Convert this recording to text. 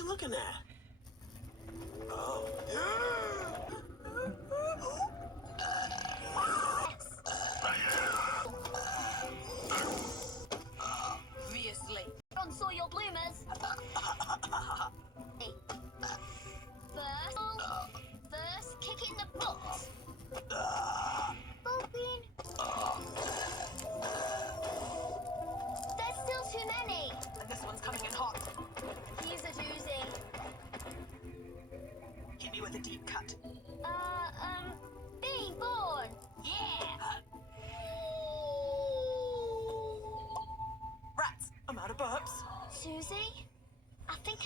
you looking at? Oh. Obviously. On soil bloomers. First kick in the butt. Ballbean. There's still too many. And this one's coming in hot. Here's a doozy. Hit me with a deep cut. Being born. Yeah. Rats, I'm out of burps. Susie, I think